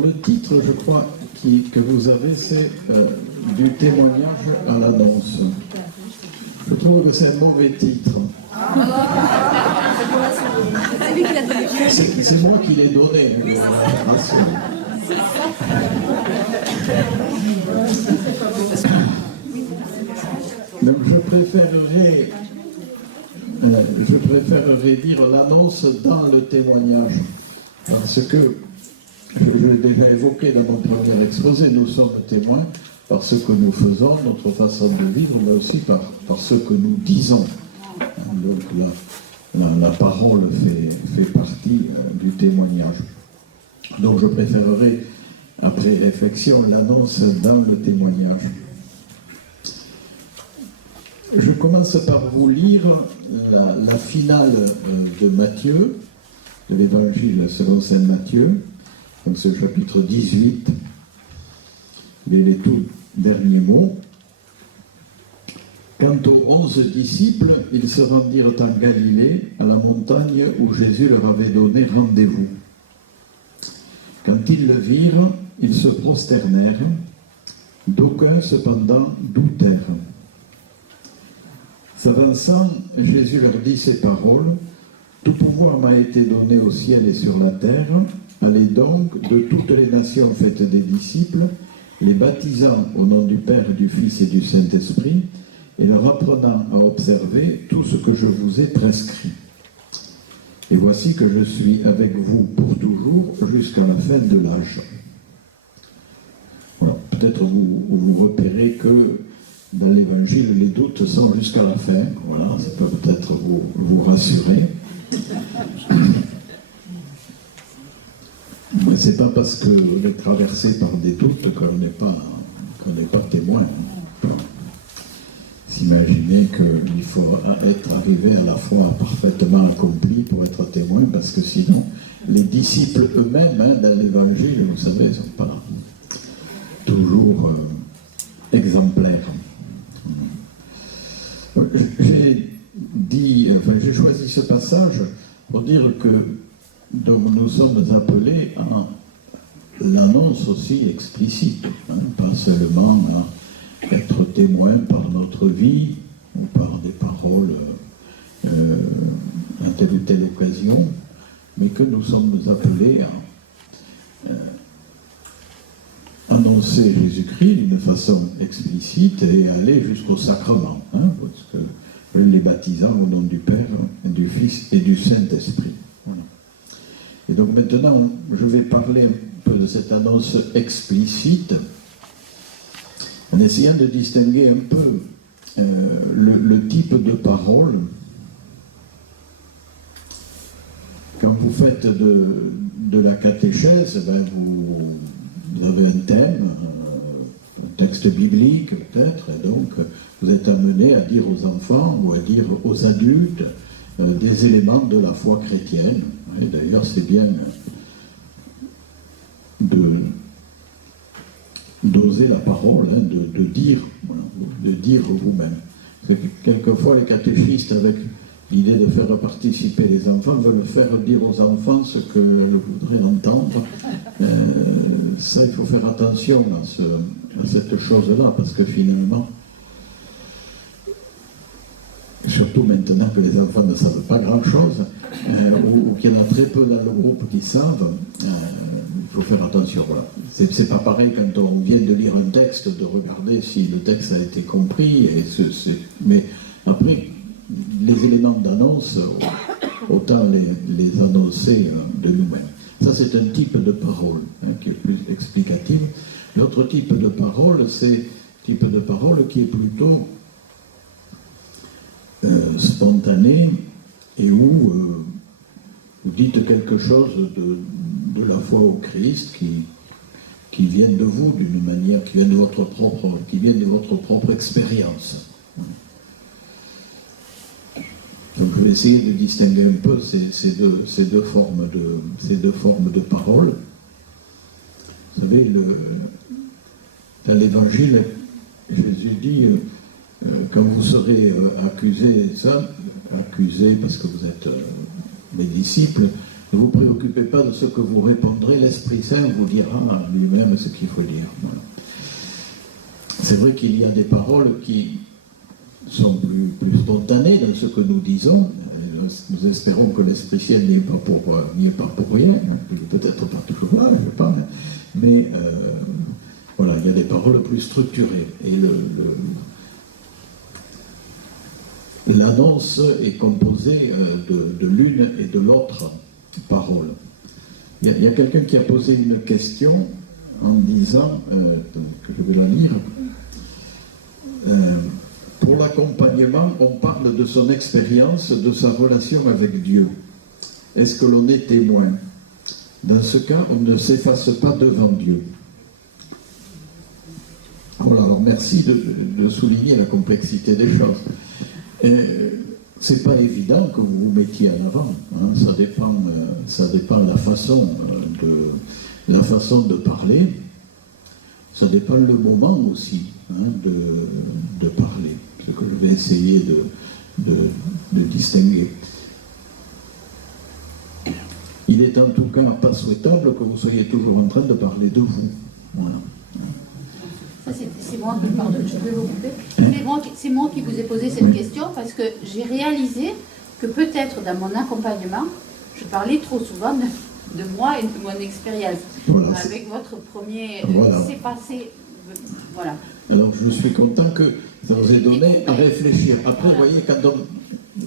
Alors le titre, je crois, que vous avez, c'est du témoignage à l'annonce. Je trouve que c'est un mauvais titre. C'est moi qui l'ai donné. Donc je préférerais dire l'annonce dans le témoignage. Parce que, je l'ai déjà évoqué dans mon premier exposé, nous sommes témoins par ce que nous faisons, notre façon de vivre, mais aussi par ce que nous disons. Donc la parole fait partie du témoignage. Donc je préférerais, après réflexion, l'annonce dans le témoignage. Je commence par vous lire la finale de Matthieu, de l'Évangile selon saint Matthieu, donc ce chapitre 18, les tout derniers mots. Quant aux 11 disciples, ils se rendirent en Galilée, à la montagne où Jésus leur avait donné rendez-vous. Quand ils le virent, ils se prosternèrent, d'aucuns cependant doutèrent. S'avançant, Jésus leur dit ces paroles: « Tout pouvoir m'a été donné au ciel et sur la terre. Allez donc de toutes les nations, faites des disciples, les baptisant au nom du Père, du Fils et du Saint-Esprit, et leur apprenant à observer tout ce que je vous ai prescrit. Et voici que je suis avec vous pour toujours jusqu'à la fin de l'âge. » Voilà. Peut-être vous repérez que dans l'Évangile, les doutes sont jusqu'à la fin. Voilà, ça peut peut-être vous rassurer. Mais c'est pas parce que vous êtes traversé par des doutes qu'on n'est pas témoin. S'imaginer qu'il faut être arrivé à la foi parfaitement accompli pour être témoin, parce que sinon, les disciples eux-mêmes, dans l'Évangile, vous savez, ne sont pas toujours exemplaires. J'ai choisi ce passage pour dire que nous sommes appelés à l'annonce aussi explicite, pas seulement à être témoins par notre vie ou par des paroles à telle ou telle occasion, mais que nous sommes appelés à annoncer Jésus-Christ d'une façon explicite et aller jusqu'au sacrement, parce que les baptisants au nom du Père, du Fils et du Saint-Esprit. Voilà. Et donc maintenant, je vais parler un peu de cette annonce explicite, en essayant de distinguer un peu le type de parole. Quand vous faites de la catéchèse, vous avez un thème, un texte biblique peut-être, et donc vous êtes amené à dire aux enfants ou à dire aux adultes des éléments de la foi chrétienne. Et d'ailleurs, c'est bien d'oser la parole, de dire vous-même. Parce que quelquefois, les catéchistes, avec l'idée de faire participer les enfants, veulent faire dire aux enfants ce que je voudrais entendre. Ça, il faut faire attention à cette chose-là, parce que finalement, surtout maintenant que les enfants ne savent pas grand-chose, ou qu'il y en a très peu dans le groupe qui savent, il faut faire attention. Voilà. C'est pas pareil quand on vient de lire un texte, de regarder si le texte a été compris, mais après, les éléments d'annonce, autant les annoncer de nous-mêmes. Ça, c'est un type de parole qui est plus explicative. L'autre type de parole, c'est un type de parole qui est plutôt spontané et où vous dites quelque chose de la foi au Christ qui vient de vous d'une manière, qui vient de votre propre expérience. Donc je vais essayer de distinguer un peu ces deux formes de parole. Vous savez, dans l'Évangile, Jésus dit quand vous serez accusés parce que vous êtes mes disciples, Ne vous préoccupez pas de ce que vous répondrez, l'Esprit Saint vous dira lui-même ce qu'il faut dire. Voilà. C'est vrai qu'il y a des paroles qui sont plus spontanées dans ce que nous disons. Nous espérons que l'Esprit Saint n'y est pas pour rien, peut-être pas toujours là, je sais pas, mais voilà, il y a des paroles plus structurées. Et l'annonce est composée de l'une et de l'autre parole. Il y a quelqu'un qui a posé une question en disant, que je vais la lire, pour l'accompagnement, on parle de son expérience, de sa relation avec Dieu. Est-ce que l'on est témoin? Dans ce cas, on ne s'efface pas devant Dieu. Voilà, alors merci de souligner la complexité des choses. C'est pas évident que vous vous mettiez en avant. Hein, ça dépend de la façon de parler. Ça dépend le moment aussi, hein, de parler. Ce que je vais essayer de distinguer. Il est en tout cas pas souhaitable que vous soyez toujours en train de parler de vous. Voilà. Ça, c'est moi qui, pardon, je vais vous couper. C'est moi qui vous ai posé cette question parce que j'ai réalisé que peut-être dans mon accompagnement, je parlais trop souvent de moi et de mon expérience. Voilà, avec votre premier... Voilà. C'est passé... Voilà. Alors je suis content que ça vous ait donné à réfléchir. Après, voilà. Vous voyez, quand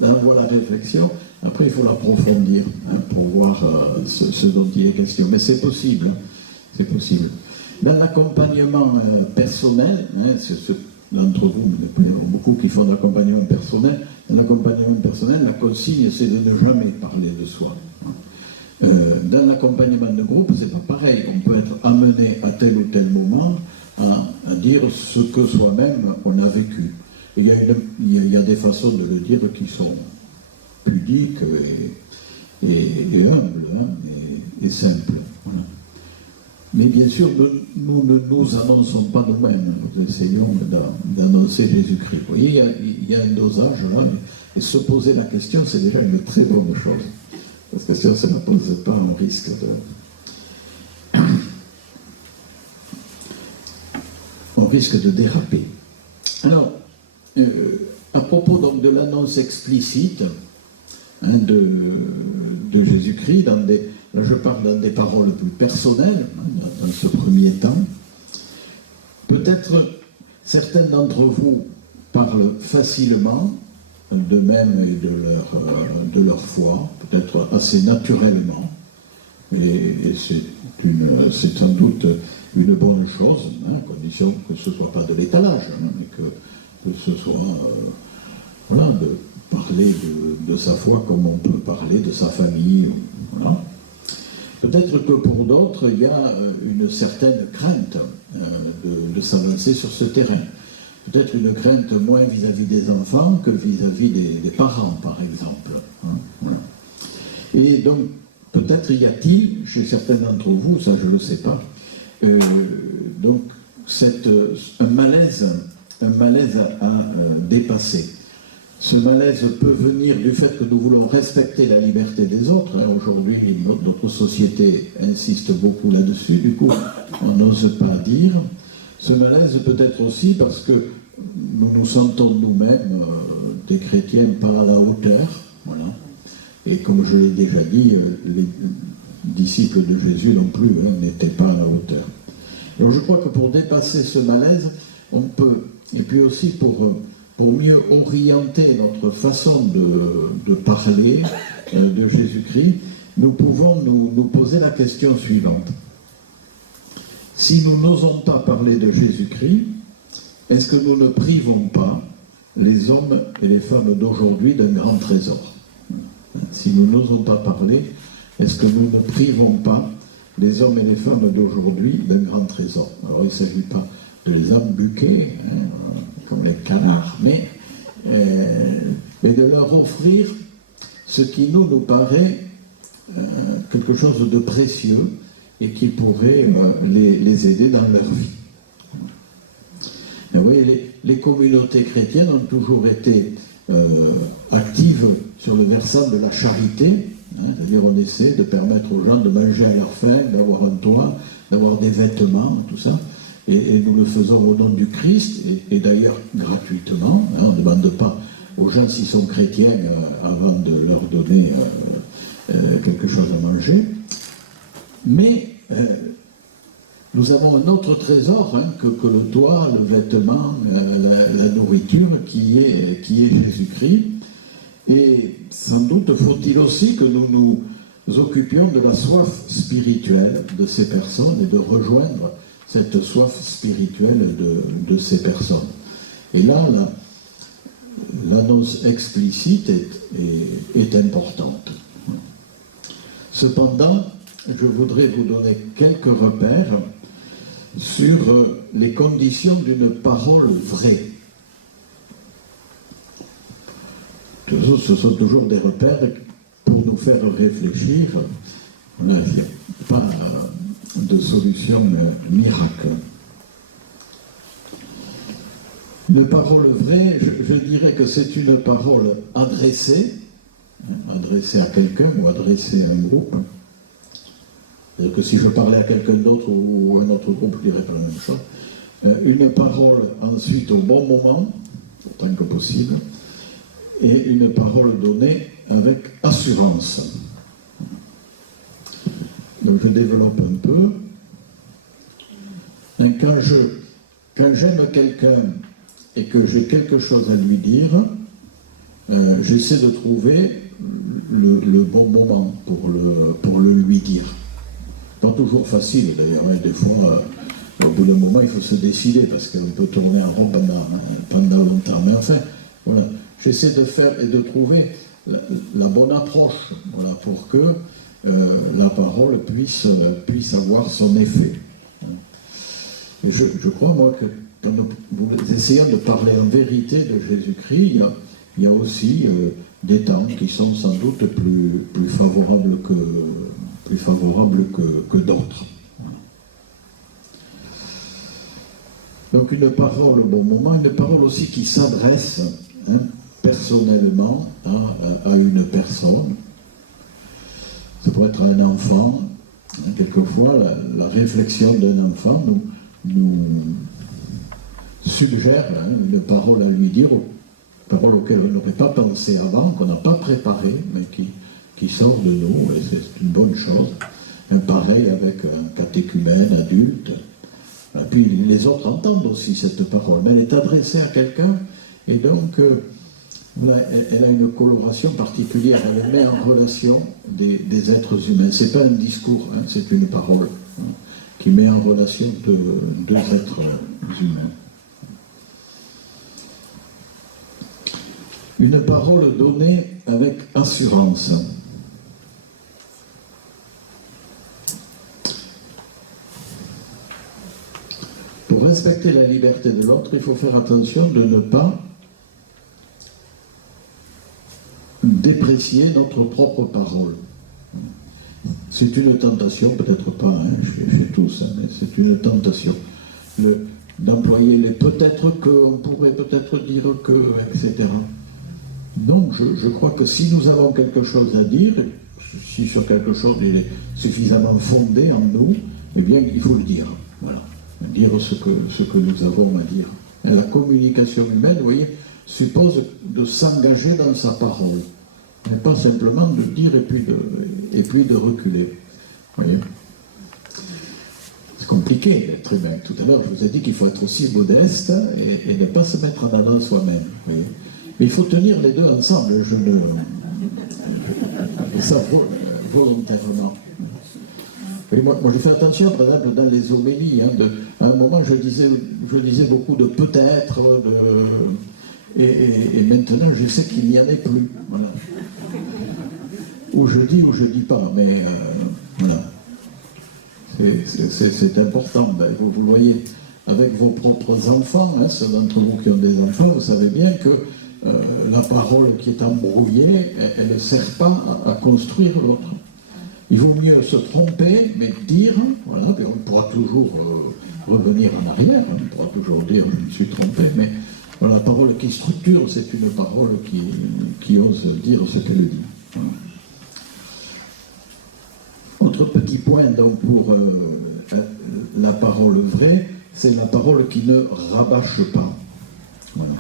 on envoie la réflexion, après il faut l'approfondir, hein, pour voir ce dont il est question. Mais c'est possible. Hein, c'est possible. Dans l'accompagnement personnel, hein, d'entre vous, il y a beaucoup qui font de l'accompagnement personnel. Dans l'accompagnement personnel, la consigne, c'est de ne jamais parler de soi. Dans l'accompagnement de groupe, c'est pas pareil. On peut être amené à tel ou tel moment à dire ce que soi-même on a vécu. Et il y a des façons de le dire qui sont pudiques et humbles, hein, et simples. Voilà. Mais bien sûr, nous ne nous annonçons pas nous-mêmes, nous essayons d'annoncer Jésus-Christ. Vous voyez, il y a un dosage là, et se poser la question, c'est déjà une très bonne chose. Parce que si on ne se la pose pas, on risque de déraper. Alors, à propos donc de l'annonce explicite, hein, de Jésus-Christ, là je parle dans des paroles plus personnelles, hein, dans ce premier temps. Peut-être certains d'entre vous parlent facilement d'eux-mêmes et de leur foi, peut-être assez naturellement, et c'est sans doute une bonne chose, hein, à condition que ce ne soit pas de l'étalage, hein, mais que ce soit voilà, de parler de sa foi comme on peut parler de sa famille. Voilà. Peut-être que pour d'autres, il y a une certaine crainte de s'avancer sur ce terrain. Peut-être une crainte moins vis-à-vis des enfants que vis-à-vis des parents, par exemple. Hein, voilà. Et donc, peut-être y a-t-il, chez certains d'entre vous, ça je ne le sais pas, donc un malaise à dépasser. Ce malaise peut venir du fait que nous voulons respecter la liberté des autres. Hein. Aujourd'hui, notre société insiste beaucoup là-dessus, du coup, on n'ose pas dire. Ce malaise peut être aussi parce que nous nous sentons nous-mêmes des chrétiens pas à la hauteur. Voilà. Et comme je l'ai déjà dit, les disciples de Jésus non plus, hein, n'étaient pas à la hauteur. Donc je crois que pour dépasser ce malaise, on peut, et puis aussi pour mieux orienter notre façon de parler de Jésus-Christ, nous pouvons nous poser la question suivante. Si nous n'osons pas parler de Jésus-Christ, est-ce que nous ne privons pas les hommes et les femmes d'aujourd'hui d'un grand trésor? Si nous n'osons pas parler, est-ce que nous ne privons pas les hommes et les femmes d'aujourd'hui d'un grand trésor? Alors il ne s'agit pas de les embuquer, hein, comme les canards, mais de leur offrir ce qui nous paraît quelque chose de précieux et qui pourrait les aider dans leur vie. Et vous voyez, les communautés chrétiennes ont toujours été actives sur le versant de la charité, C'est-à-dire on essaie de permettre aux gens de manger à leur faim, d'avoir un toit, d'avoir des vêtements, tout ça. Et nous le faisons au nom du Christ, et d'ailleurs gratuitement. On ne demande pas aux gens s'ils sont chrétiens avant de leur donner quelque chose à manger. Mais nous avons un autre trésor que le toit, le vêtement, la nourriture, qui est Jésus-Christ. Et sans doute faut-il aussi que nous nous occupions de la soif spirituelle de ces personnes et de rejoindre cette soif spirituelle de ces personnes. Et là, l'annonce explicite est importante. Cependant, je voudrais vous donner quelques repères sur les conditions d'une parole vraie. Ce sont toujours des repères pour nous faire réfléchir. Il n'y a pas de solution miracle. Une parole vraie, je dirais que c'est une parole adressée à quelqu'un ou adressée à un groupe. C'est-à-dire que si je parlais à quelqu'un d'autre ou à un autre groupe, je ne dirais pas la même chose. Une parole ensuite au bon moment, autant que possible, et une parole donnée avec assurance. Donc je développe un peu. Quand j'aime quelqu'un et que j'ai quelque chose à lui dire, j'essaie de trouver le bon moment pour le lui dire. Pas toujours facile d'ailleurs, hein. Des fois, au bout d'un moment, il faut se décider parce qu'on peut tourner en rond pendant longtemps. Mais enfin, voilà, j'essaie de faire et de trouver la bonne approche, voilà, pour que la parole puisse avoir son effet. Et je crois, moi, que quand nous essayons de parler en vérité de Jésus-Christ, il y a aussi des temps qui sont sans doute plus favorables que d'autres. Donc une parole au bon moment, une parole aussi qui s'adresse personnellement à une personne. Ça pourrait être un enfant. Quelquefois, la réflexion d'un enfant nous suggère une parole à lui dire, une parole auquel on n'aurait pas pensé avant, qu'on n'a pas préparée, mais qui sort de nous, et c'est une bonne chose. Pareil avec un catéchumène adulte. Et puis les autres entendent aussi cette parole, mais elle est adressée à quelqu'un, et donc elle a une coloration particulière, elle met en relation des êtres humains. Ce n'est pas un discours, c'est une parole qui met en relation deux êtres humains. Une parole donnée avec assurance. Pour respecter la liberté de l'autre, il faut faire attention de ne pas déprécier notre propre parole. C'est une tentation, peut-être pas chez tous, mais c'est une tentation. D'employer les peut-être que, on pourrait peut-être dire que, etc. Donc je crois que si nous avons quelque chose à dire, si sur quelque chose il est suffisamment fondé en nous, eh bien il faut le dire. Voilà. Dire ce que nous avons à dire. Et la communication humaine, vous voyez, suppose de s'engager dans sa parole. Mais pas simplement de dire et puis de reculer. Vous voyez ? C'est compliqué d'être humain. Tout à l'heure, je vous ai dit qu'il faut être aussi modeste et ne pas se mettre en avant soi-même. Vous voyez ? Mais il faut tenir les deux ensemble. Ça volontairement. Et moi, je fais attention, par exemple, dans les homélies. À un moment, je disais beaucoup de peut-être, et maintenant, je sais qu'il n'y en ait plus. Voilà. Ou je dis pas, mais voilà. C'est important. Ben, vous le voyez avec vos propres enfants, ceux d'entre vous qui ont des enfants, vous savez bien que la parole qui est embrouillée, elle ne sert pas à construire l'autre. Il vaut mieux se tromper, mais dire, voilà, on pourra toujours revenir en arrière, on pourra toujours dire je me suis trompé, mais voilà, la parole qui structure, c'est une parole qui ose dire ce qu'elle dit. Voilà. petit point donc, pour la parole vraie, c'est la parole qui ne rabâche pas, voilà,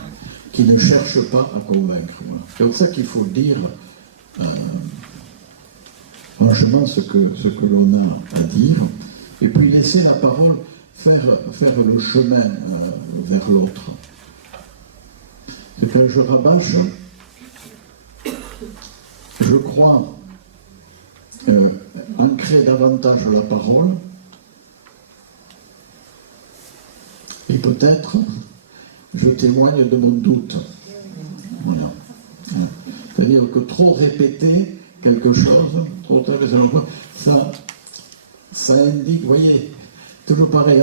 qui ne cherche pas à convaincre. Voilà. C'est comme ça qu'il faut dire franchement ce que l'on a à dire, et puis laisser la parole faire le chemin vers l'autre. Quand je rabâche, je crois ancrer davantage la parole, et peut-être je témoigne de mon doute. Voilà. C'est-à-dire que trop répéter quelque chose, ça indique, vous voyez, toujours pareil,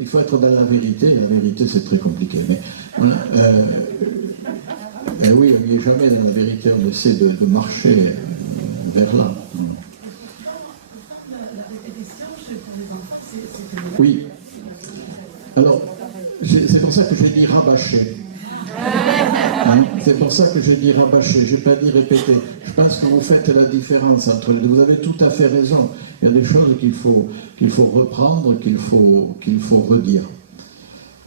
il faut être dans la vérité c'est très compliqué, mais voilà, oui, on n'y est jamais dans la vérité, on essaie de marcher vers là. Oui. Alors, c'est pour ça que j'ai dit rabâcher. Hein? C'est pour ça que j'ai dit rabâcher, je n'ai pas dit répéter. Je pense que vous faites la différence entre les deux. Vous avez tout à fait raison. Il y a des choses qu'il faut reprendre, qu'il faut redire.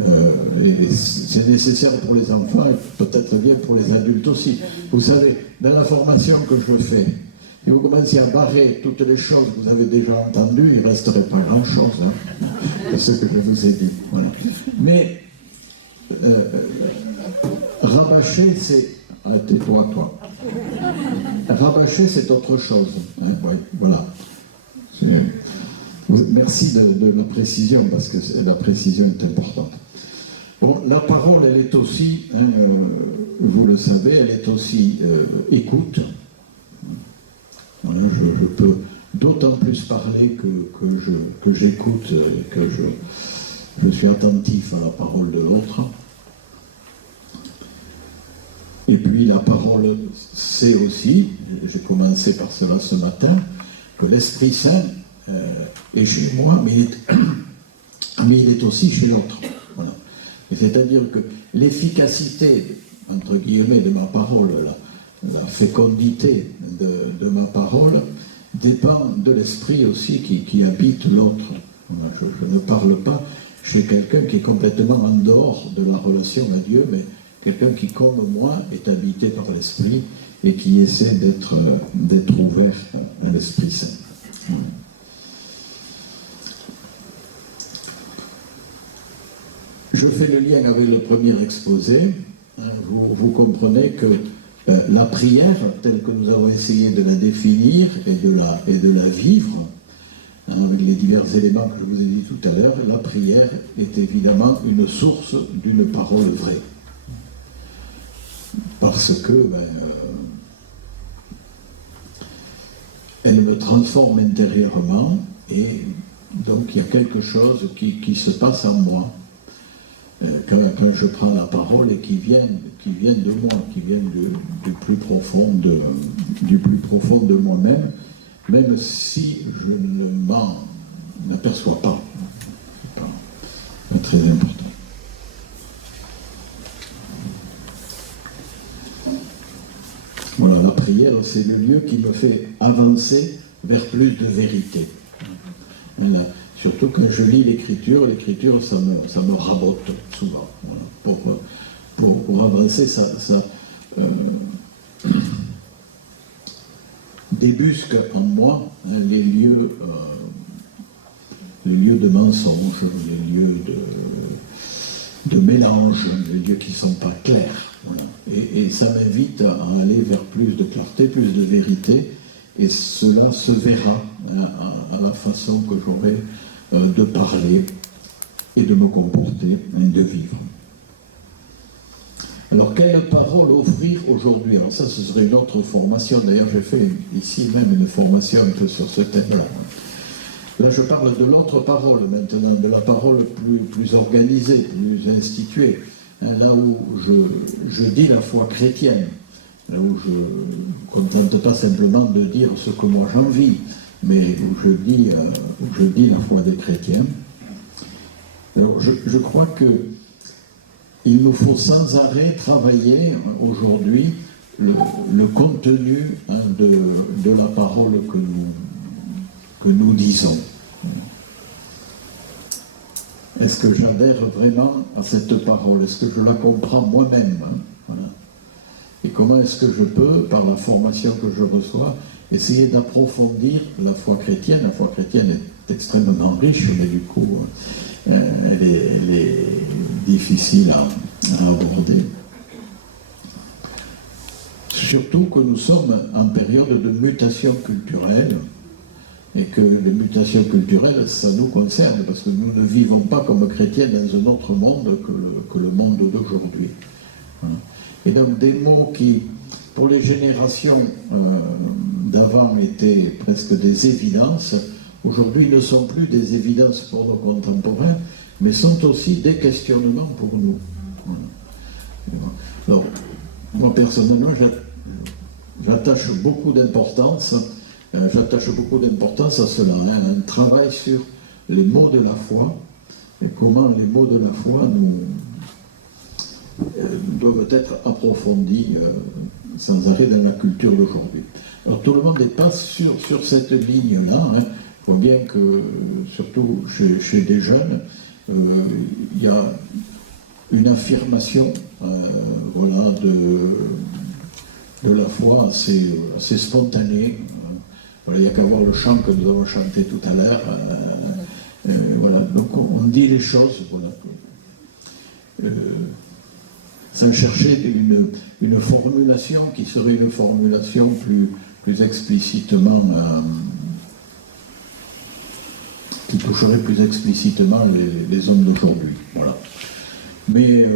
Et c'est nécessaire pour les enfants et peut-être bien pour les adultes aussi. Vous savez, dans la formation que je fais, si vous commencez à barrer toutes les choses que vous avez déjà entendues, il ne resterait pas grand-chose. Hein, c'est ce que je vous ai dit. Voilà. Mais rabâcher, c'est... Arrêtez-toi, toi. Rabâcher, c'est autre chose. Hein, ouais, voilà. Merci de la précision, parce que la précision est importante. Bon, la parole, elle est aussi, hein, vous le savez, elle est aussi écoute. Voilà, je peux d'autant plus parler que j'écoute, que je suis attentif à la parole de l'autre. Et puis la parole, c'est aussi, j'ai commencé par cela ce matin, que l'Esprit Saint est chez moi, mais il est aussi chez l'autre. Voilà. Et c'est-à-dire que l'efficacité, entre guillemets, de ma parole, la fécondité de ma parole, dépend de l'esprit aussi qui habite l'autre. Voilà. Je ne parle pas chez quelqu'un qui est complètement en dehors de la relation à Dieu, mais quelqu'un qui, comme moi, est habité par l'esprit et qui essaie d'être ouvert à l'Esprit Saint. Voilà. Je fais le lien avec le premier exposé. Vous comprenez que la prière, telle que nous avons essayé de la définir et de la vivre, avec les divers éléments que je vous ai dit tout à l'heure, la prière est évidemment une source d'une parole vraie. Parce que elle me transforme intérieurement et donc il y a quelque chose qui se passe en moi. Quand je prends la parole et qui vient de moi, qui vient du plus profond de moi-même, même si je ne m'en aperçois pas. C'est très important. Voilà, la prière, c'est le lieu qui me fait avancer vers plus de vérité. Voilà. Surtout quand je lis l'écriture, ça me rabote souvent. Voilà. Pour avancer, ça débusque en moi les lieux de mensonge, les lieux de mélange, les lieux qui ne sont pas clairs. Voilà. Et ça m'invite à aller vers plus de clarté, plus de vérité, et cela se verra à la façon que j'aurai de parler et de me comporter et de vivre. Alors, quelle parole offrir aujourd'hui? Alors ça, ce serait une autre formation. D'ailleurs, j'ai fait ici même une formation un peu sur ce thème-là. Là, je parle de l'autre parole maintenant, de la parole plus organisée, plus instituée. Là où je dis la foi chrétienne, là où je ne contente pas simplement de dire ce que moi j'envie, mais où je dis la foi des chrétiens. Alors, je crois qu'il nous faut sans arrêt travailler aujourd'hui le contenu de la parole que que nous disons. Est-ce que j'adhère vraiment à cette parole? Est-ce que je la comprends moi-même? Voilà. Et comment est-ce que je peux, par la formation que je reçois, essayer d'approfondir la foi chrétienne? La foi chrétienne est extrêmement riche, mais du coup, elle est difficile à aborder. Surtout que nous sommes en période de mutation culturelle, et que les mutations culturelles, ça nous concerne, parce que nous ne vivons pas comme chrétiens dans un autre monde que le monde d'aujourd'hui. Voilà. Et donc des mots qui, pour les générations d'avant, étaient presque des évidences, aujourd'hui ne sont plus des évidences pour nos contemporains, mais sont aussi des questionnements pour nous. Voilà. Alors, moi personnellement, j'attache beaucoup d'importance à cela, hein, un travail sur les mots de la foi, et comment les mots de la foi doivent être approfondis sans arrêt dans la culture d'aujourd'hui. Alors tout le monde n'est pas sur cette ligne-là. Hein. Il faut bien que, surtout chez des jeunes, il y a une affirmation voilà, de la foi assez spontanée. Voilà, il n'y a qu'à voir le chant que nous avons chanté tout à l'heure. Voilà. Donc on dit les choses, voilà, sans chercher une formulation qui serait une formulation plus explicitement, qui toucherait plus explicitement les hommes d'aujourd'hui. Voilà. Mais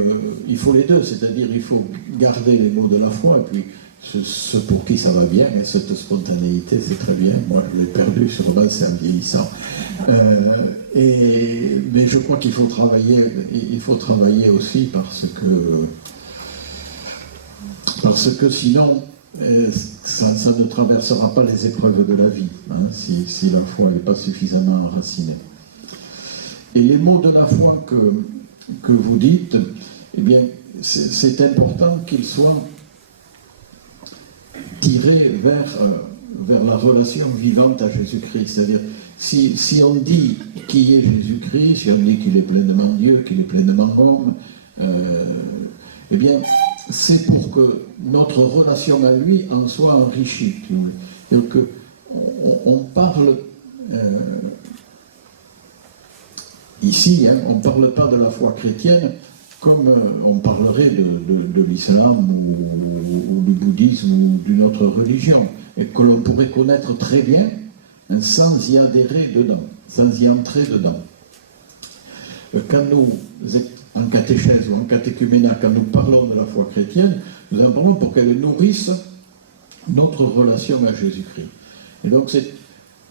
il faut les deux, c'est-à-dire il faut garder les mots de la foi, et puis ce pour qui ça va bien, et cette spontanéité, c'est très bien. Moi, je l'ai perdu sûrement, c'est en vieillissant. Mais je crois qu'il faut travailler aussi parce que sinon, ça ne traversera pas les épreuves de la vie, hein, si la foi n'est pas suffisamment enracinée. Et les mots de la foi que vous dites, eh bien, c'est important qu'ils soient tirés vers la relation vivante à Jésus-Christ. C'est-à-dire, si on dit qui est Jésus-Christ, si on dit qu'il est pleinement Dieu, qu'il est pleinement homme, eh bien, c'est pour que notre relation à lui en soit enrichie. Donc, on parle ici, hein, on ne parle pas de la foi chrétienne comme on parlerait de l'islam ou du bouddhisme ou d'une autre religion, et que l'on pourrait connaître très bien, hein, sans y adhérer dedans, sans y entrer dedans. Quand nous, en catéchèse ou en catéchuménat, quand nous parlons de la foi chrétienne, nous en parlons pour qu'elle nourrisse notre relation à Jésus-Christ. Et donc c'est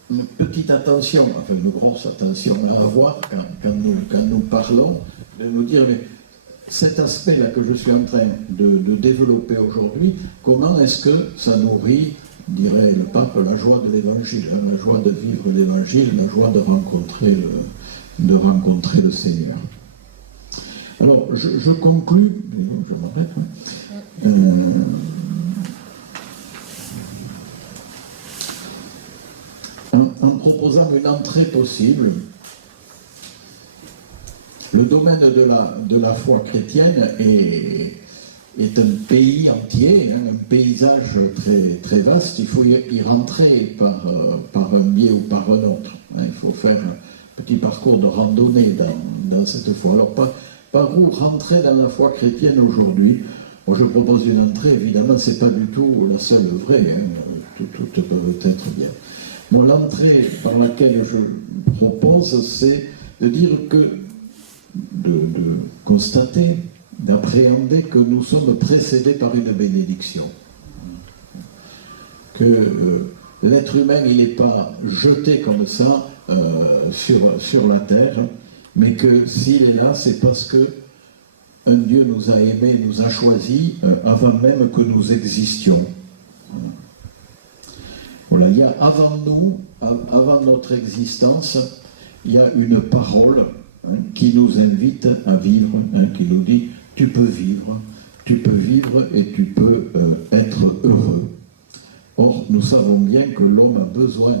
une petite attention, enfin une grosse attention à avoir quand nous parlons, de nous dire, mais cet aspect-là que je suis en train de développer aujourd'hui, comment est-ce que ça nourrit, dirait le pape, la joie de l'évangile, hein, la joie de vivre l'évangile, la joie de rencontrer le Seigneur. Alors, je conclus, je m'arrête, hein, en proposant une entrée possible. Le domaine de la foi chrétienne est un pays entier, hein, un paysage très, très vaste. Il faut y rentrer par un biais ou par un autre. Hein. Il faut faire un petit parcours de randonnée dans cette foi. Alors, par où rentrer dans la foi chrétienne aujourd'hui? Moi, je propose une entrée, évidemment, ce n'est pas du tout la seule vraie. Hein. Toutes peuvent être bien. Moi, l'entrée par laquelle je propose, c'est de dire de constater, d'appréhender que nous sommes précédés par une bénédiction. Que l'être humain, il n'est pas jeté comme ça sur la terre, mais que s'il est là, c'est parce que un Dieu nous a aimés, nous a choisis avant même que nous existions. Voilà, il y a avant nous, avant notre existence, il y a une parole, hein, qui nous invite à vivre, hein, qui nous dit « tu peux vivre et tu peux être heureux Or, nous savons bien que l'homme a besoin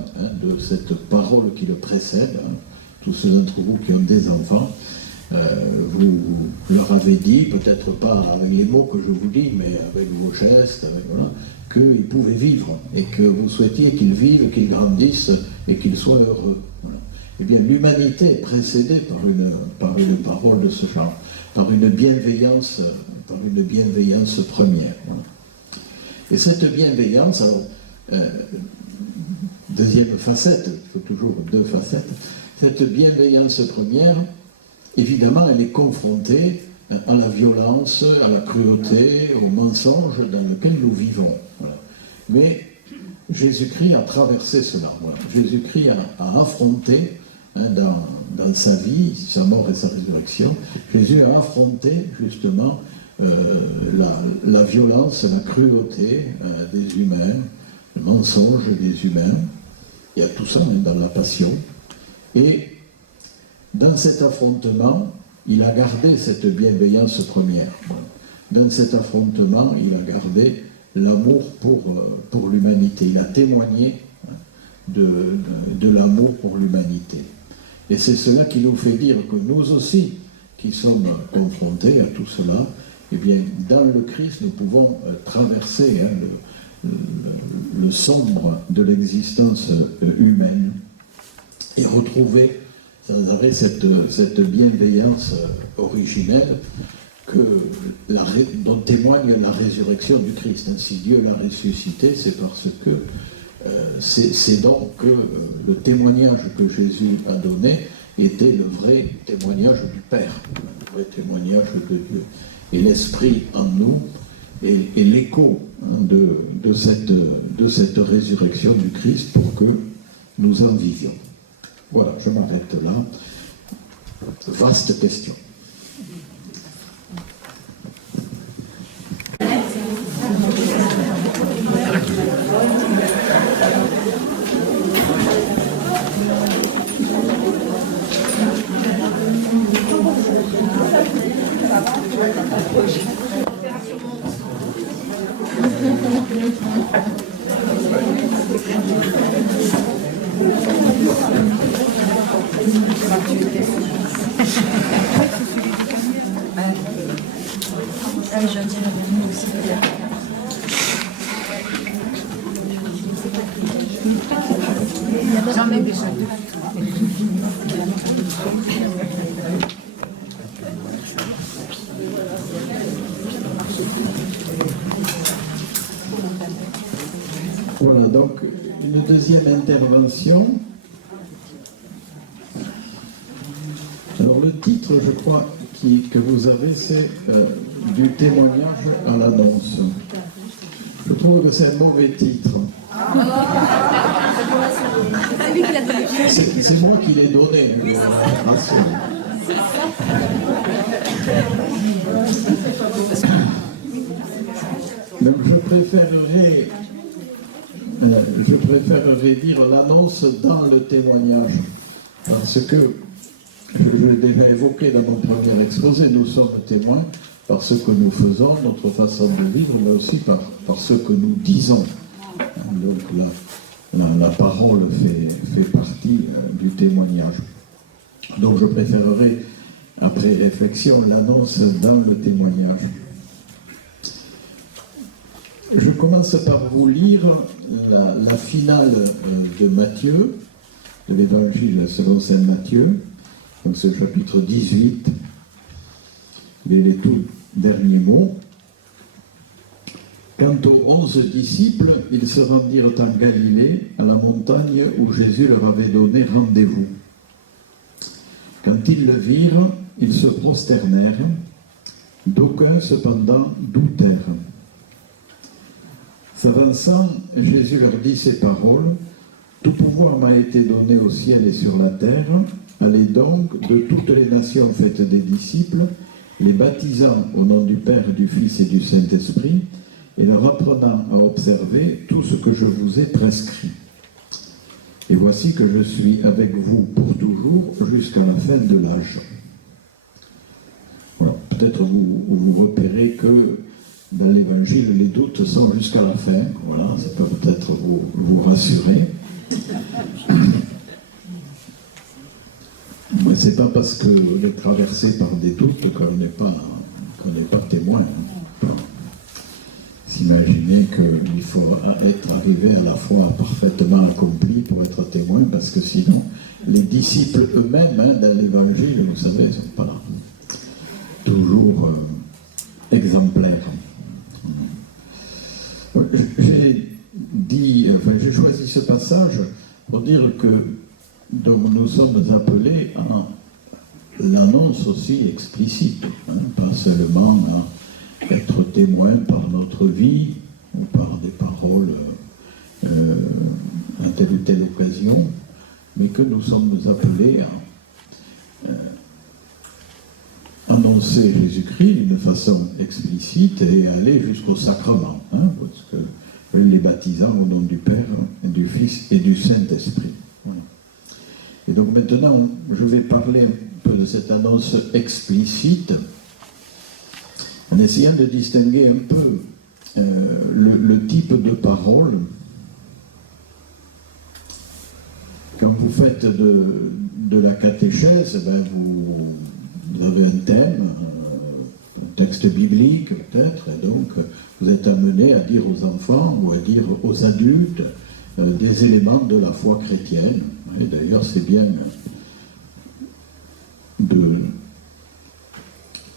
de cette parole qui le précède. Tous ceux d'entre vous qui ont des enfants, vous leur avez dit, peut-être pas avec les mots que je vous dis, mais avec vos gestes, voilà, qu'ils pouvaient vivre et que vous souhaitiez qu'ils vivent, qu'ils grandissent et qu'ils soient heureux. Voilà. Eh bien, l'humanité est précédée par une parole de ce genre, par une bienveillance première. Voilà. Et cette bienveillance, alors, deuxième facette, il faut toujours deux facettes, cette bienveillance première, évidemment, elle est confrontée à la violence, à la cruauté, au mensonge dans lequel nous vivons. Voilà. Mais Jésus-Christ a traversé cela. Voilà. Jésus-Christ a affronté dans sa vie, sa mort et sa résurrection, Jésus a affronté justement la violence, la cruauté des humains, le mensonge des humains. Il y a tout ça dans la passion. Et dans cet affrontement, il a gardé cette bienveillance première. Dans cet affrontement, il a gardé l'amour pour l'humanité. Il a témoigné de l'amour pour l'humanité. Et c'est cela qui nous fait dire que nous aussi, qui sommes confrontés à tout cela, eh bien, dans le Christ, nous pouvons traverser le sombre de l'existence humaine et retrouver sans arrêt cette bienveillance originelle dont témoigne la résurrection du Christ. Si Dieu l'a ressuscité, c'est parce que c'est donc que le témoignage que Jésus a donné était le vrai témoignage du Père, le vrai témoignage de Dieu. Et l'Esprit en nous est l'écho de cette résurrection du Christ pour que nous en vivions. Voilà, je m'arrête là. Vaste question. Ah, je dirais bien aussi peut-être. J'en ai besoin. Voilà, donc une deuxième intervention. Alors le titre, je crois, que vous avez, c'est du témoignage à l'annonce. Je trouve que c'est un mauvais titre. C'est moi qui l'ai donné. Donc je préférerais dire l'annonce dans le témoignage. Parce que, je l'ai déjà évoqué dans mon premier exposé, nous sommes témoins par ce que nous faisons, notre façon de vivre, mais aussi par ce que nous disons. Donc la parole fait partie du témoignage. Donc je préférerais, après réflexion, l'annonce dans le témoignage. Je commence par vous lire la finale de Matthieu, de l'Évangile selon saint Matthieu, donc ce chapitre 18, les tout derniers mots. Quant aux 11 disciples, ils se rendirent en Galilée, à la montagne où Jésus leur avait donné rendez-vous. Quand ils le virent, ils se prosternèrent, d'aucuns cependant doutèrent. S'avançant, Jésus leur dit ces paroles: « Tout pouvoir m'a été donné au ciel et sur la terre. Allez donc de toutes les nations faites des disciples, les baptisant au nom du Père, du Fils et du Saint-Esprit, et leur apprenant à observer tout ce que je vous ai prescrit. Et voici que je suis avec vous pour toujours jusqu'à la fin de l'âge. » Voilà. Peut-être vous repérez que dans l'Évangile, les doutes sont jusqu'à la fin. Voilà, ça peut peut-être vous rassurer. Mais c'est pas parce qu'on est traversé par des doutes qu'on n'est pas témoin. On peut s'imaginer qu'il faut être arrivé à la foi parfaitement accompli pour être témoin, parce que sinon, les disciples eux-mêmes, dans l'Évangile, vous savez, ne sont pas là. Toujours exemplaires. J'ai choisi ce passage pour dire que nous sommes appelés à l'annonce aussi explicite, pas seulement à être témoins par notre vie ou par des paroles à telle ou telle occasion, mais que nous sommes appelés à annoncer Jésus-Christ d'une façon explicite et aller jusqu'au sacrement, parce que les baptisants au nom du Père, du Fils et du Saint-Esprit. Voilà. Et donc maintenant, je vais parler un peu de cette annonce explicite, en essayant de distinguer un peu le type de parole. Quand vous faites de la catéchèse, vous avez un thème, un texte biblique peut-être, et donc vous êtes amené à dire aux enfants ou à dire aux adultes des éléments de la foi chrétienne. Et d'ailleurs, c'est bien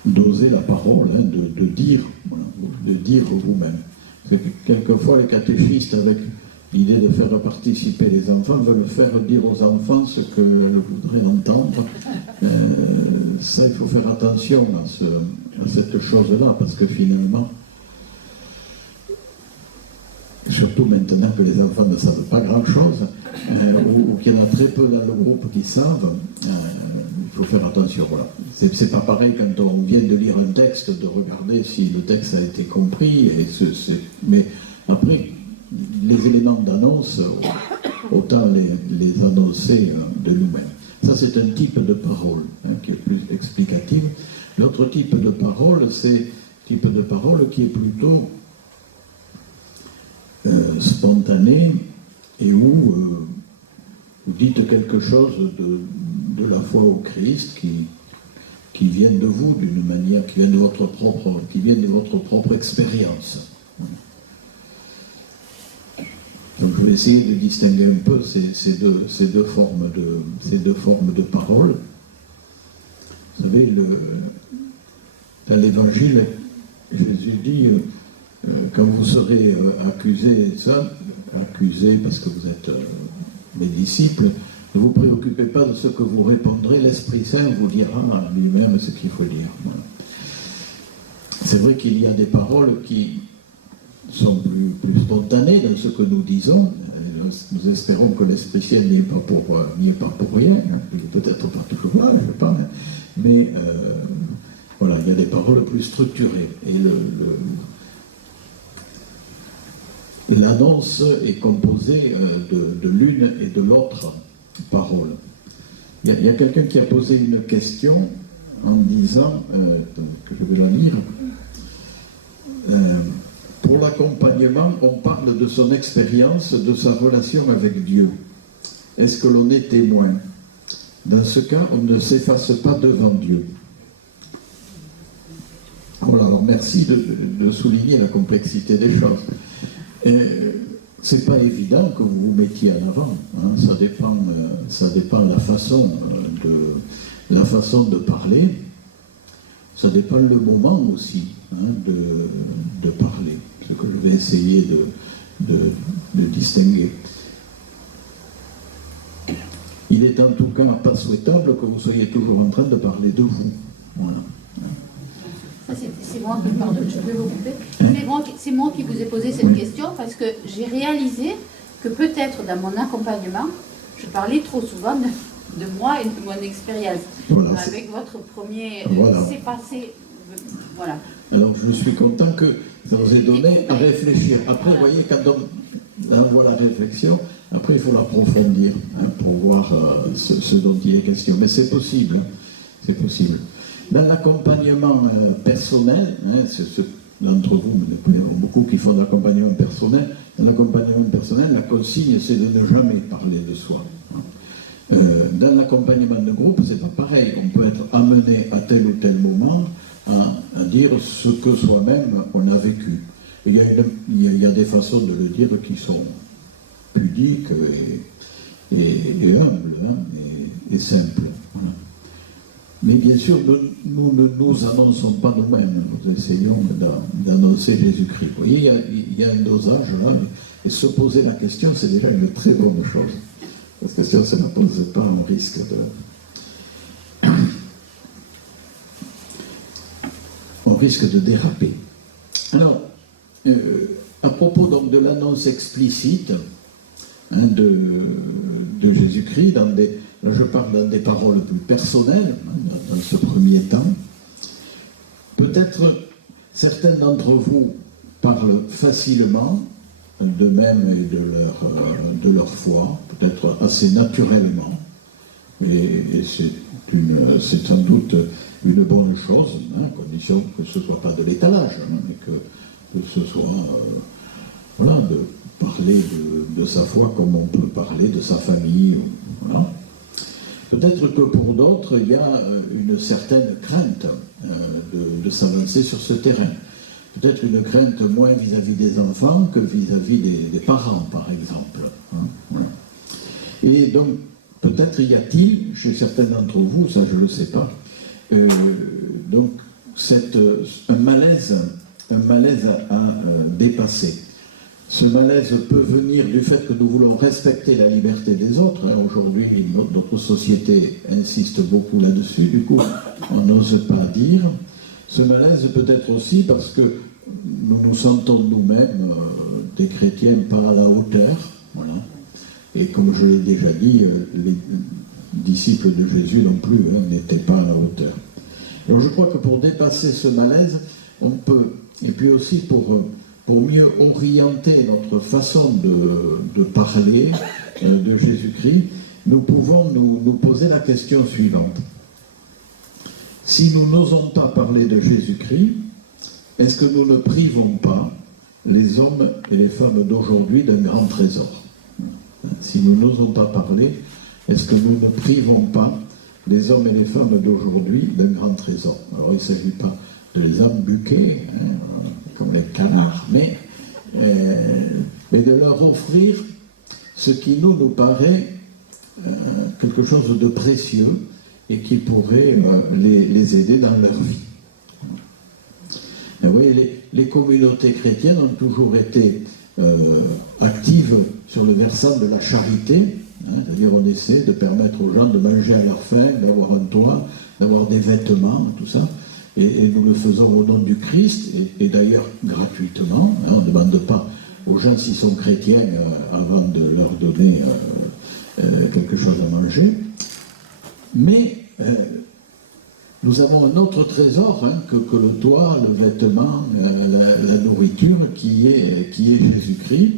d'oser la parole, de dire vous-même. Parce que quelquefois, les catéchistes, avec l'idée de faire participer les enfants, veulent faire dire aux enfants ce que voudraient entendre. Ça, il faut faire attention à cette chose-là, parce que finalement, surtout maintenant que les enfants ne savent pas grand-chose, ou qu'il y en a très peu dans le groupe qui savent, il faut faire attention. Voilà. C'est pas pareil quand on vient de lire un texte, de regarder si le texte a été compris, mais après, les éléments d'annonce, autant les annoncer de nous-mêmes. Ça, c'est un type de parole qui est plus explicative. L'autre type de parole, c'est un type de parole qui est plutôt spontané et où vous dites quelque chose de la foi au Christ qui vient de vous d'une manière, qui vient de votre propre expérience. Donc je vais essayer de distinguer un peu ces deux formes de parole. Vous savez, dans l'Évangile, Jésus dit quand vous serez accusés parce que vous êtes mes disciples, ne vous préoccupez pas de ce que vous répondrez, l'Esprit Saint vous dira lui-même ce qu'il faut dire. Voilà. C'est vrai qu'il y a des paroles qui sont plus spontanées dans ce que nous disons. Nous espérons que l'Esprit Saint n'y est pas pour rien, peut-être pas toujours là, je ne sais pas, mais voilà, il y a des paroles plus structurées. Et l'annonce est composée de l'une et de l'autre parole. Il y a quelqu'un qui a posé une question en disant, que je vais la lire, pour l'accompagnement, on parle de son expérience, de sa relation avec Dieu. Est-ce que l'on est témoin? Dans ce cas, on ne s'efface pas devant Dieu. Voilà, alors merci de souligner la complexité des choses. C'est pas évident que vous vous mettiez en avant. Ça dépend de la façon de parler. Ça dépend le moment aussi de parler. Ce que je vais essayer de distinguer. Il est en tout cas pas souhaitable que vous soyez toujours en train de parler de vous. Voilà. C'est moi qui, pardon, je vais vous couper. C'est moi qui vous ai posé cette question parce que j'ai réalisé que peut-être dans mon accompagnement, je parlais trop souvent de moi et de mon expérience. Voilà, avec votre premier... Voilà. C'est passé... Voilà. Alors je suis content que ça vous ait donné à réfléchir. Après, vous voyez, quand on envoie la réflexion, après il faut l'approfondir pour voir ce dont il est question. Mais c'est possible. C'est possible. Dans l'accompagnement personnel, d'entre vous, mais beaucoup qui font de l'accompagnement personnel. Dans l'accompagnement personnel, la consigne, c'est de ne jamais parler de soi. Dans l'accompagnement de groupe, c'est pas pareil. On peut être amené à tel ou tel moment à dire ce que soi-même on a vécu. Il y a des façons de le dire qui sont pudiques et humbles, hein, et simples. Voilà. Mais bien sûr, nous ne nous annonçons pas nous-mêmes, nous essayons d'annoncer Jésus-Christ. Vous voyez, il y a un dosage là, et se poser la question, c'est déjà une très bonne chose. Parce que si on ne se la pose pas, on risque de déraper. Alors, à propos donc de l'annonce explicite hein, de Jésus-Christ, là je parle dans des paroles plus personnelles, hein, dans ce premier temps. Peut-être certains d'entre vous parlent facilement d'eux-mêmes et de leur foi, peut-être assez naturellement, et c'est sans doute une bonne chose, hein, à condition que ce ne soit pas de l'étalage, hein, mais que ce soit voilà, de parler de sa foi comme on peut parler de sa famille. Voilà. Peut-être que pour d'autres, il y a une certaine crainte de s'avancer sur ce terrain. Peut-être une crainte moins vis-à-vis des enfants que vis-à-vis des parents, par exemple. Hein. Et donc, peut-être y a-t-il, chez certains d'entre vous, ça je ne le sais pas, donc un malaise à dépasser. Ce malaise peut venir du fait que nous voulons respecter la liberté des autres. Hein. Aujourd'hui, notre société insiste beaucoup là-dessus. Du coup, on n'ose pas dire. Ce malaise peut être aussi parce que nous nous sentons nous-mêmes des chrétiens pas à la hauteur. Voilà. Et comme je l'ai déjà dit, les disciples de Jésus non plus n'étaient pas à la hauteur. Alors je crois que pour dépasser ce malaise, on peut, et puis aussi pour mieux orienter notre façon de parler de Jésus-Christ, nous pouvons nous poser la question suivante. Si nous n'osons pas parler de Jésus-Christ, est-ce que nous ne privons pas les hommes et les femmes d'aujourd'hui d'un grand trésor? Si nous n'osons pas parler, est-ce que nous ne privons pas les hommes et les femmes d'aujourd'hui d'un grand trésor? Alors il ne s'agit pas de les embuquer, hein, comme les canards, mais de leur offrir ce qui nous paraît quelque chose de précieux et qui pourrait les aider dans leur vie. Vous voyez, les communautés chrétiennes ont toujours été actives sur le versant de la charité, hein, c'est-à-dire on essaie de permettre aux gens de manger à leur faim, d'avoir un toit, d'avoir des vêtements, tout ça. Et nous le faisons au nom du Christ, et d'ailleurs gratuitement. Hein, on ne demande pas aux gens s'ils sont chrétiens avant de leur donner quelque chose à manger. Mais nous avons un autre trésor hein, que le toit, le vêtement, la nourriture, qui est Jésus-Christ.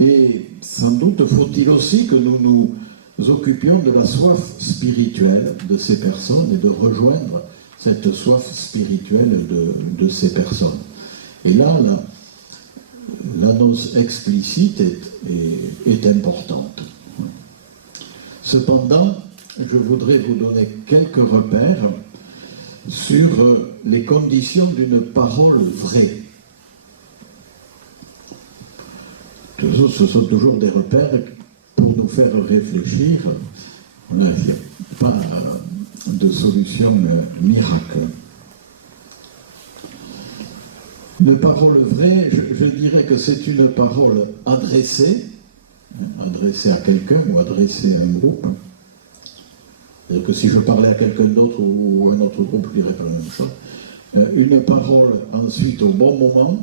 Et sans doute faut-il aussi que nous nous occupions de la soif spirituelle de ces personnes et de rejoindre cette soif spirituelle de ces personnes. Et là, l'annonce explicite est importante. Cependant, je voudrais vous donner quelques repères sur les conditions d'une parole vraie. Ce sont toujours des repères pour nous faire réfléchir. On n'a pas de solution miracle. Une parole vraie, je dirais que c'est une parole adressée à quelqu'un ou adressée à un groupe. C'est-à-dire que si je parlais à quelqu'un d'autre ou un autre groupe, je dirais pas la même chose. Une parole ensuite au bon moment,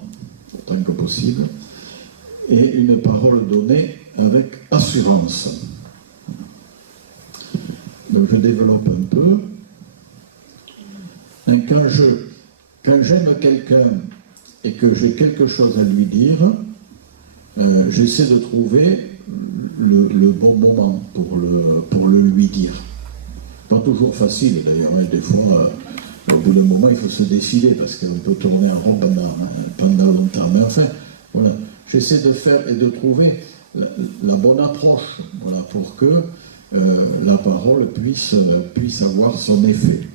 autant que possible, et une parole donnée avec assurance. Donc je développe un peu. Quand j'aime quelqu'un et que j'ai quelque chose à lui dire, j'essaie de trouver le bon moment pour le lui dire. Pas toujours facile d'ailleurs, hein. Des fois Au bout d'un moment, il faut se décider, parce qu'on peut tourner en rond pendant longtemps. Mais enfin, voilà, j'essaie de faire et de trouver la bonne approche, voilà, pour que la parole puisse avoir son effet.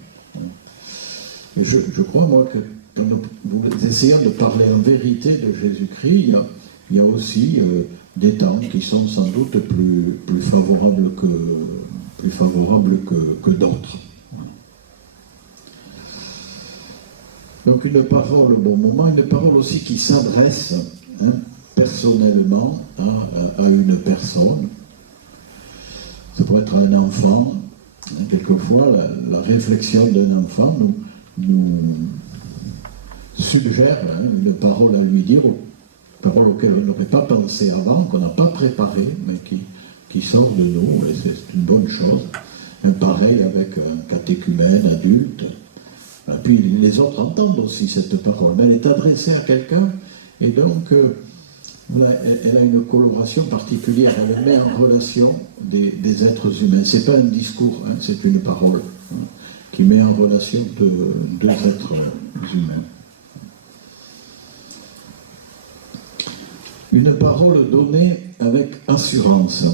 Et je crois, moi, que quand nous essayons de parler en vérité de Jésus-Christ, il y a aussi des temps qui sont sans doute plus favorables que d'autres. Donc une parole au bon moment, une parole aussi qui s'adresse personnellement à une personne. Ça peut être un enfant. Quelquefois, la réflexion d'un enfant nous suggère une parole à lui dire, une parole auquel on n'aurait pas pensé avant, qu'on n'a pas préparée, mais qui sort de nous, et c'est une bonne chose. Pareil avec un catéchumène adulte. Et puis les autres entendent aussi cette parole, mais elle est adressée à quelqu'un, et donc elle a une coloration particulière, elle met en relation des êtres humains. Ce n'est pas un discours, c'est une parole qui met en relation deux êtres humains. Une parole donnée avec assurance.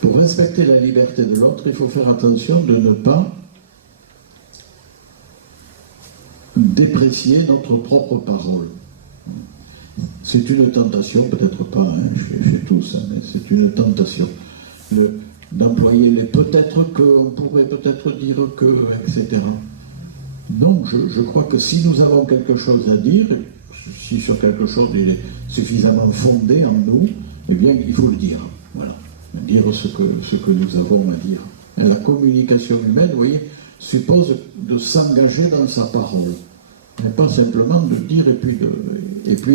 Pour respecter la liberté de l'autre, il faut faire attention de ne pas déprécier notre propre parole. C'est une tentation, peut-être pas chez tous, mais c'est une tentation d'employer les peut-être que, on pourrait peut-être dire que, etc. Non, je crois que si nous avons quelque chose à dire, si sur quelque chose il est suffisamment fondé en nous, eh bien il faut le dire. Voilà. Dire ce que nous avons à dire. Et la communication humaine, vous voyez, suppose de s'engager dans sa parole. Mais pas simplement de dire et puis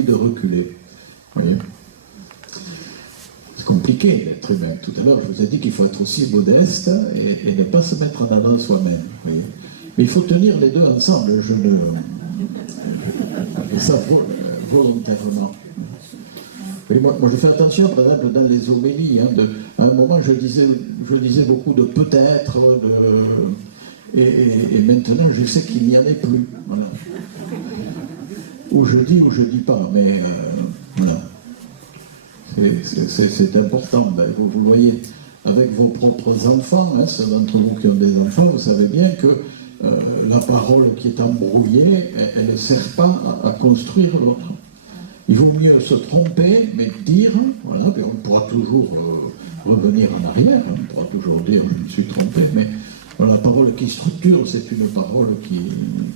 de reculer. Vous voyez, c'est compliqué d'être humain. Tout à l'heure, je vous ai dit qu'il faut être aussi modeste et ne pas se mettre en avant soi-même. Vous voyez. Mais il faut tenir les deux ensemble. Et ça volontairement. Et moi, je fais attention, par exemple, dans les homélies. À un moment, je disais beaucoup de peut-être, et maintenant, je sais qu'il n'y en ait plus. Voilà. Ou je dis pas, mais voilà. C'est important. Ben, vous le voyez avec vos propres enfants, ceux d'entre vous qui ont des enfants, vous savez bien que la parole qui est embrouillée, elle ne sert pas à construire l'autre. Il vaut mieux se tromper, mais dire, voilà, on pourra toujours revenir en arrière, on pourra toujours dire je me suis trompé, mais voilà, la parole qui structure, c'est une parole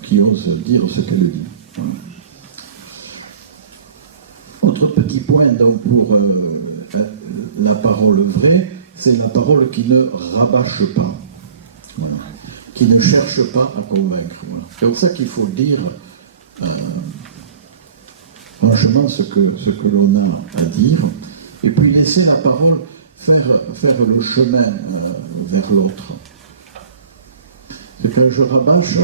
qui ose dire ce qu'elle dit. Voilà. Autre petit point donc pour la parole vraie, c'est la parole qui ne rabâche pas, voilà, qui ne cherche pas à convaincre. Voilà. C'est pour ça qu'il faut dire franchement ce que l'on a à dire, et puis laisser la parole faire le chemin vers l'autre. C'est quand je rabâche,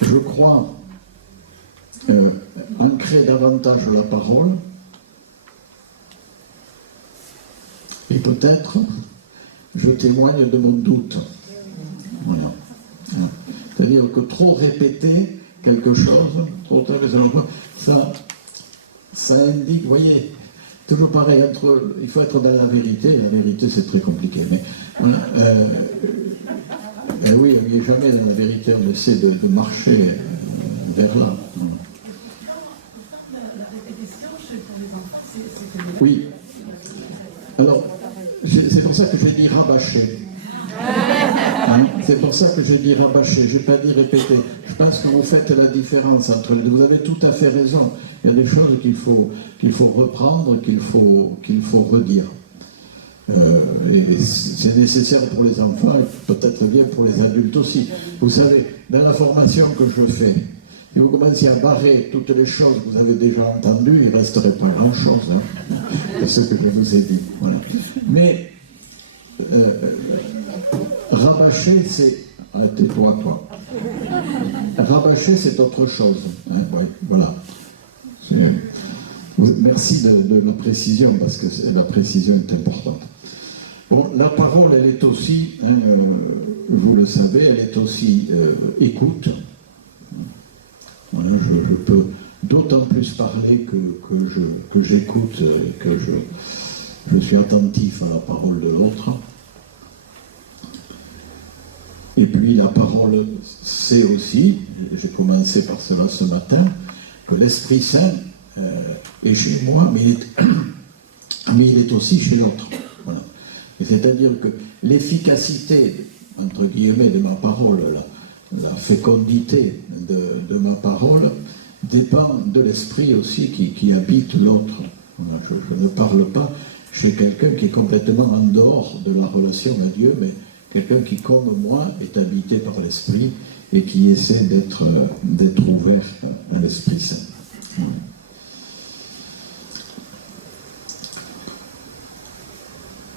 je crois ancrer davantage la parole, et peut-être je témoigne de mon doute. Voilà. C'est-à-dire que trop répéter quelque chose, trop tard, ça indique, vous voyez, toujours pareil, il faut être dans la vérité c'est très compliqué, mais voilà, oui, on n'y est jamais dans la vérité, on essaie de marcher vers là. Voilà. Oui. Alors, c'est pour ça que j'ai dit rabâcher. C'est pour ça que j'ai dit rabâcher, je n'ai pas dit répéter. Je pense que vous faites la différence entre les deux. Vous avez tout à fait raison. Il y a des choses qu'il faut reprendre, qu'il faut redire. Et c'est nécessaire pour les enfants et peut-être bien pour les adultes aussi. Vous savez, dans la formation que je fais, si vous commencez à barrer toutes les choses que vous avez déjà entendues, il ne resterait pas grand-chose. C'est ce que je vous ai dit. Voilà. Mais rabâcher, c'est... Tais-toi, toi. Rabâcher, c'est autre chose. Ouais, voilà. Merci de la précision, parce que la précision est importante. Bon, la parole, elle est aussi, vous le savez, elle est aussi écoute. Voilà, je peux d'autant plus parler que j'écoute, que je suis attentif à la parole de l'autre. Et puis la parole, c'est aussi, j'ai commencé par cela ce matin, que l'Esprit Saint est chez moi, mais il est aussi chez l'autre. Voilà. Et c'est-à-dire que l'efficacité, entre guillemets, de ma parole, la fécondité de ma parole, dépend de l'esprit aussi qui habite l'autre. Voilà. Je ne parle pas chez quelqu'un qui est complètement en dehors de la relation à Dieu, mais quelqu'un qui, comme moi, est habité par l'esprit et qui essaie d'être ouvert à l'Esprit Saint. Voilà.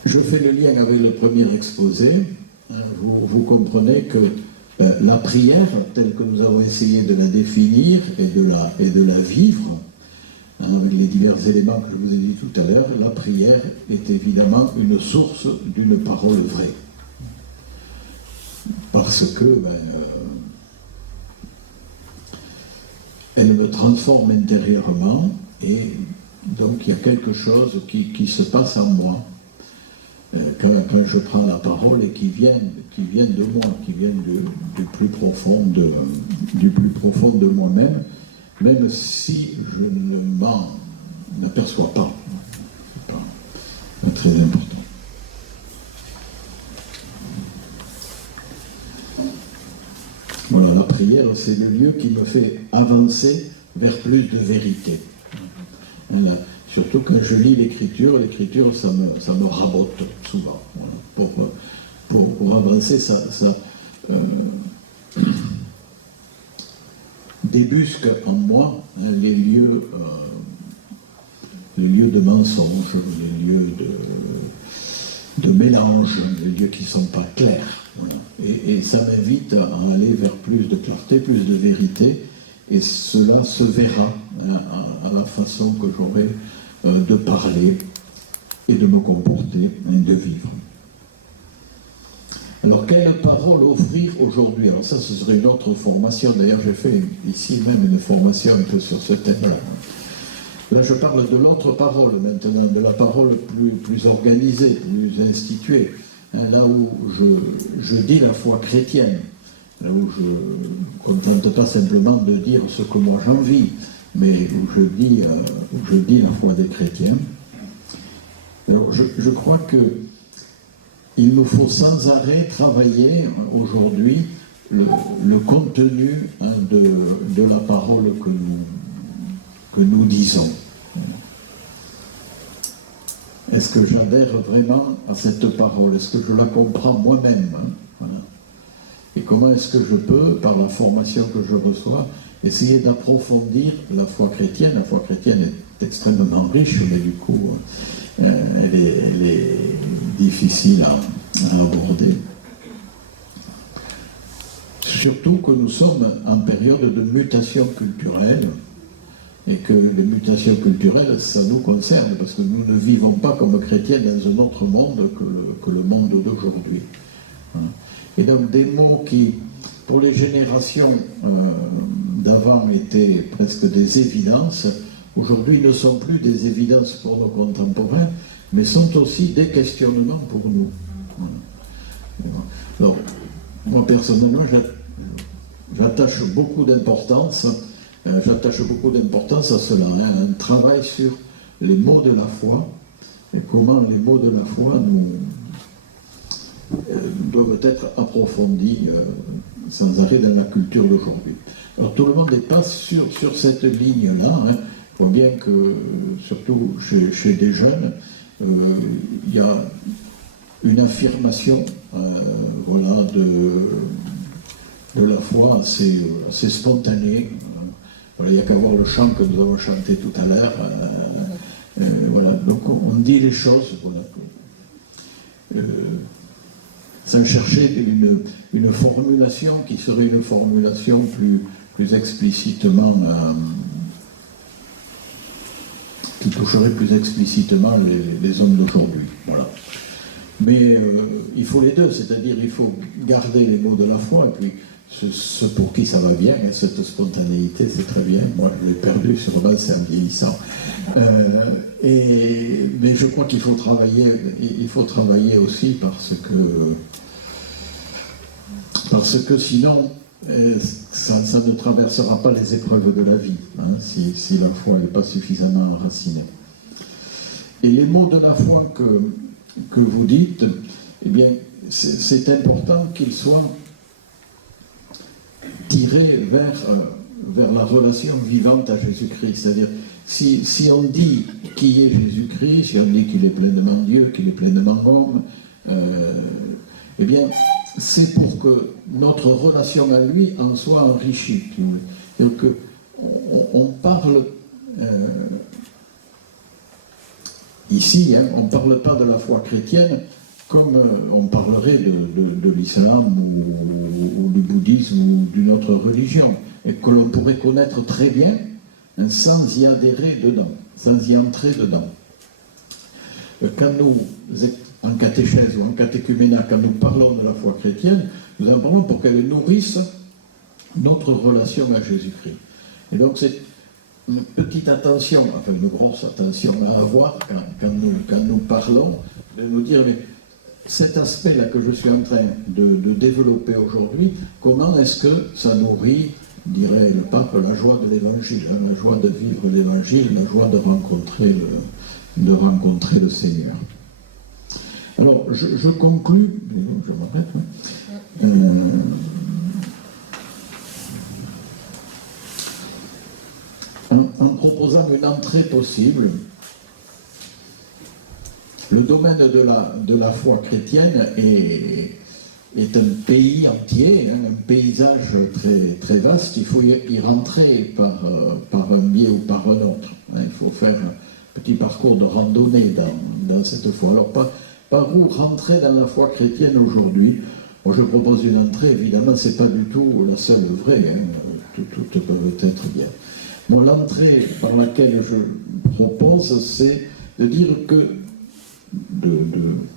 Je fais le lien avec le premier exposé. Vous comprenez que la prière, telle que nous avons essayé de la définir et de la vivre, avec les divers éléments que je vous ai dit tout à l'heure, la prière est évidemment une source d'une parole vraie. Parce que elle me transforme intérieurement et donc il y a quelque chose qui se passe en moi. Quand je prends la parole et qui vient de moi, qui vient du plus profond de moi-même, même si je ne m'en aperçois pas. C'est très important. Voilà, la prière, c'est le lieu qui me fait avancer vers plus de vérité. Voilà. Surtout quand je lis l'écriture, ça me rabote souvent. Voilà. Pour avancer, ça débusque en moi les lieux de mensonge, les lieux de mélange, les lieux qui ne sont pas clairs. Voilà. Et ça m'invite à aller vers plus de clarté, plus de vérité, et cela se verra à la façon que j'aurai de parler et de me comporter et de vivre. Alors, quelle parole offrir aujourd'hui? Alors ça, ce serait une autre formation. D'ailleurs, j'ai fait ici même une formation un peu sur ce thème-là. Là, je parle de l'autre parole maintenant, de la parole plus organisée, plus instituée. Là où je dis la foi chrétienne, là où je ne contente pas simplement de dire ce que moi j'envie, mais où je dis la foi des chrétiens. Alors, je crois qu'il nous faut sans arrêt travailler aujourd'hui le contenu de la parole que nous disons. Est-ce que j'adhère vraiment à cette parole? Est-ce que je la comprends moi-même? Voilà. Et comment est-ce que je peux, par la formation que je reçois, essayer d'approfondir la foi chrétienne? La foi chrétienne est extrêmement riche, mais du coup, elle est difficile à aborder. Surtout que nous sommes en période de mutation culturelle, et que les mutations culturelles, ça nous concerne, parce que nous ne vivons pas comme chrétiens dans un autre monde que le monde d'aujourd'hui. Et donc des mots qui, pour les générations d'avant, étaient presque des évidences, aujourd'hui ne sont plus des évidences pour nos contemporains, mais sont aussi des questionnements pour nous. Alors, moi personnellement, j'attache beaucoup d'importance à cela, un travail sur les mots de la foi et comment les mots de la foi doivent être approfondis sans arrêt dans la culture d'aujourd'hui. Alors tout le monde n'est pas sur cette ligne-là. Il faut bien que, surtout chez des jeunes, il y a une affirmation de la foi assez spontanée. Voilà, il n'y a qu'à voir le chant que nous avons chanté tout à l'heure. Voilà. Donc on dit les choses sans chercher une formulation qui serait une formulation plus explicitement qui toucherait plus explicitement les hommes d'aujourd'hui. Voilà. Mais il faut les deux, c'est-à-dire il faut garder les mots de la foi, et puis ceux pour qui ça va bien, hein, cette spontanéité, c'est très bien. Moi, je l'ai perdu sûrement, c'est en vieillissant. Mais je crois qu'il faut travailler aussi parce que sinon, ça ne traversera pas les épreuves de la vie, hein, si la foi n'est pas suffisamment enracinée. Et les mots de la foi que vous dites, eh bien, c'est important qu'ils soient tirés vers la relation vivante à Jésus-Christ. C'est-à-dire, si on dit qui est Jésus-Christ, si on dit qu'il est pleinement Dieu, qu'il est pleinement homme, eh bien, c'est pour que notre relation à lui en soit enrichie. Donc, on parle ici, hein, on ne parle pas de la foi chrétienne comme on parlerait de l'islam ou du bouddhisme ou d'une autre religion, et que l'on pourrait connaître très bien, hein, sans y adhérer dedans, sans y entrer dedans. Quand nous, en catéchèse ou en catéchuménat, quand nous parlons de la foi chrétienne, nous en parlons pour qu'elle nourrisse notre relation à Jésus-Christ. Et donc c'est une petite attention, enfin une grosse attention à avoir quand nous parlons, de nous dire, mais cet aspect-là que je suis en train de développer aujourd'hui, comment est-ce que ça nourrit, dirait le pape, la joie de l'évangile, hein, la joie de vivre l'évangile, la joie de rencontrer le Seigneur. Alors, je conclus, je m'arrête, en proposant une entrée possible. Le domaine de la foi chrétienne est un pays entier, hein, un paysage très, très vaste. Il faut y rentrer par un biais ou par un autre. Hein. Il faut faire un petit parcours de randonnée dans cette foi. Alors, par où rentrer dans la foi chrétienne aujourd'hui? Moi, je propose une entrée, évidemment, ce n'est pas du tout la seule vraie. Hein. Toutes peuvent être bien. Bon, l'entrée par laquelle je propose, c'est de dire de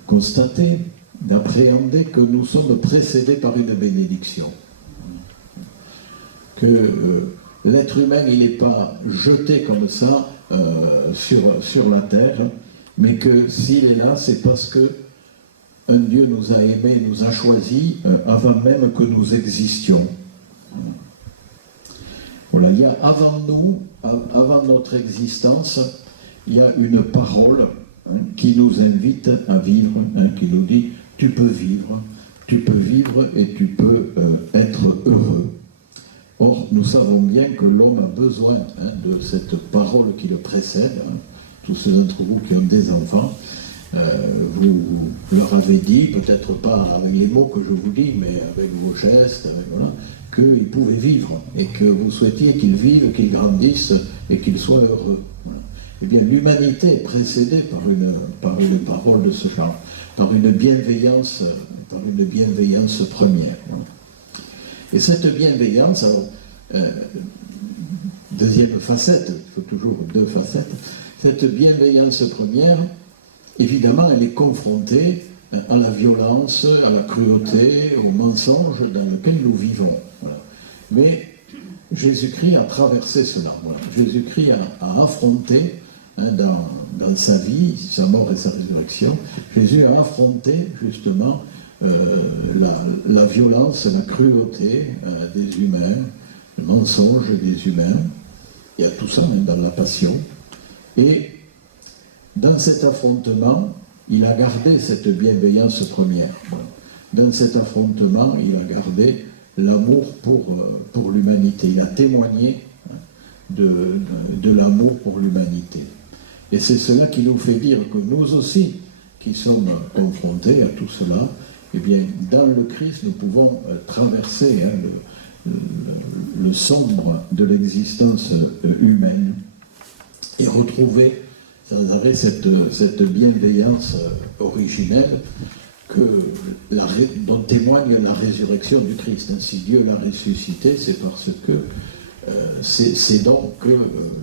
constater, d'appréhender que nous sommes précédés par une bénédiction. Que l'être humain, il n'est pas jeté comme ça sur la terre, mais que s'il est là, c'est parce que un Dieu nous a aimés, nous a choisis avant même que nous existions. Voilà, il y a avant nous, avant notre existence, il y a une parole, hein, qui nous invite à vivre, hein, qui nous dit « tu peux vivre et tu peux être heureux ». Or, nous savons bien que l'homme a besoin, hein, de cette parole qui le précède. Hein. Tous ceux d'entre vous qui ont des enfants, vous leur avez dit, peut-être pas avec les mots que je vous dis, mais avec vos gestes, voilà, qu'ils pouvaient vivre et que vous souhaitiez qu'ils vivent, qu'ils grandissent et qu'ils soient heureux. Voilà. Eh bien, l'humanité est précédée par une parole de ce genre, par une bienveillance première. Voilà. Et cette bienveillance, alors, deuxième facette, il faut toujours deux facettes, cette bienveillance première, évidemment, elle est confrontée à la violence, à la cruauté, au mensonge dans lequel nous vivons. Voilà. Mais Jésus-Christ a traversé cela. Voilà. Jésus-Christ a affronté, hein, dans sa vie, sa mort et sa résurrection, Jésus a affronté justement la violence, la cruauté des humains, le mensonge des humains. Il y a tout ça, hein, dans la passion. Et dans cet affrontement, il a gardé cette bienveillance première. Voilà. Dans cet affrontement, il a gardé l'amour pour l'humanité. Il a témoigné, hein, de l'amour pour l'humanité. Et c'est cela qui nous fait dire que nous aussi, qui sommes confrontés à tout cela, eh bien, dans le Christ, nous pouvons traverser, hein, le sombre de l'existence humaine et retrouver sans arrêt cette bienveillance originelle dont témoigne la résurrection du Christ. Si Dieu l'a ressuscité, c'est parce que C'est donc que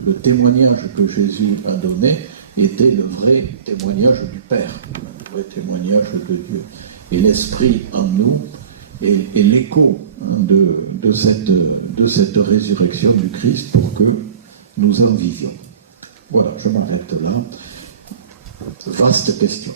le témoignage que Jésus a donné était le vrai témoignage du Père, le vrai témoignage de Dieu. Et l'Esprit en nous est l'écho de cette résurrection du Christ pour que nous en vivions. Voilà, je m'arrête là. Vaste question.